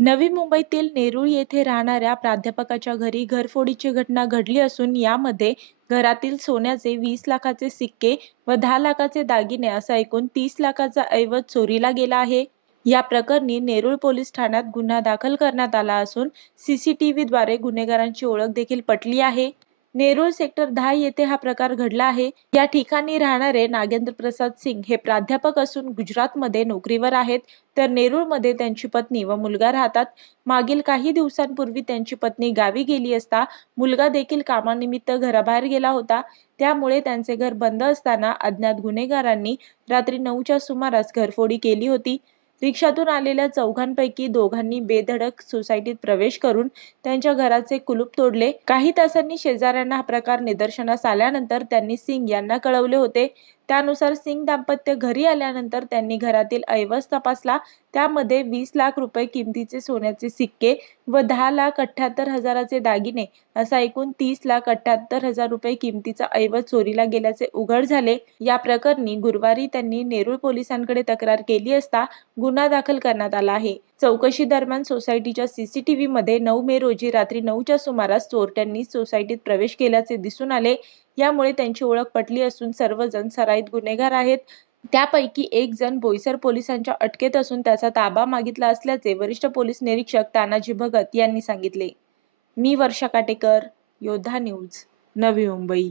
नवी मुंबईतील नेरूळ येथे राहणाऱ्या प्राध्यापकाच्या घरी घरफोडीची घटना घडली असून यामध्ये घरातील सोन्याचे 20 लाखाचे सिक्के व 10 लाखाचे दागिने असा एकूण 30 लाखाचा ऐवज चोरीला गेला आहे। या प्रकरणी नेरूळ पोलीस ठाण्यात गुन्हा दाखल करण्यात आला असून सीसीटीव्हीद्वारे गुन्हेगारांची ओळख देखील पटली आहे। नेरूळ सेक्टर 10 येथे हा प्रकार घडला आहे। या ठिकाणी राहणारे नागेंद्र प्रसाद सिंग हे प्राध्यापक असून गुजरातमध्ये नोकरीवर आहेत, तर नेरूळमध्ये त्यांची पत्नी व मुलगा राहतात। मागील काही दिवसांपूर्वी त्यांची पत्नी गावी गेली असता मुलगा देखील कामानिमित्त घराबाहेर गेला होता। त्यामुळे त्यांचे घर बंद असताना अज्ञात गुन्हेगारांनी रात्री 9च्या सुमारास घरफोडी केली होती। रिक्षातून आलेल्या चौघांपैकी दोघांनी बेधडक सोसायटीत प्रवेश करून त्यांच्या घराचे कुलूप तोडले। काही तासांनी शेजाऱ्यांना हा प्रकार निदर्शनास आल्यानंतर त्यांनी सिंग यांना कळवले होते। त्यानुसार सिंग दाम्पत्य घरी आल्यानंतर त्यांनी घरातील ऐवज तपासला। त्यामध्ये 20 लाख रुपये किमतीचे सोन्याचे सिक्के व 10,78,000चे दागिने असा एकूण 30,78,000 रुपये किमतीचा ऐवज चोरीला गेल्याचे उघड झाले। या प्रकरणी गुरुवारी त्यांनी नेरूळ पोलिसांकडे तक्रार केली असता गुन्हा दाखल करण्यात आला आहे। चौकशी दरम्यान सोसायटीच्या सीसीटीव्हीमध्ये 9 मे रोजी रात्री 9च्या सुमारास चोरट्यांनी सोसायटीत प्रवेश केल्याचे दिसून आले। यामुळे त्यांची ओळख पटली असून सर्वजण सराईत गुन्हेगार आहेत। त्यापैकी एक जण बोईसर पोलिसांच्या अटकेत असून त्याचा ताबा मागितला असल्याचे वरिष्ठ पोलीस निरीक्षक तानाजी भगत यांनी सांगितले। मी वर्षा काटेकर, योद्धा न्यूज, नवी मुंबई।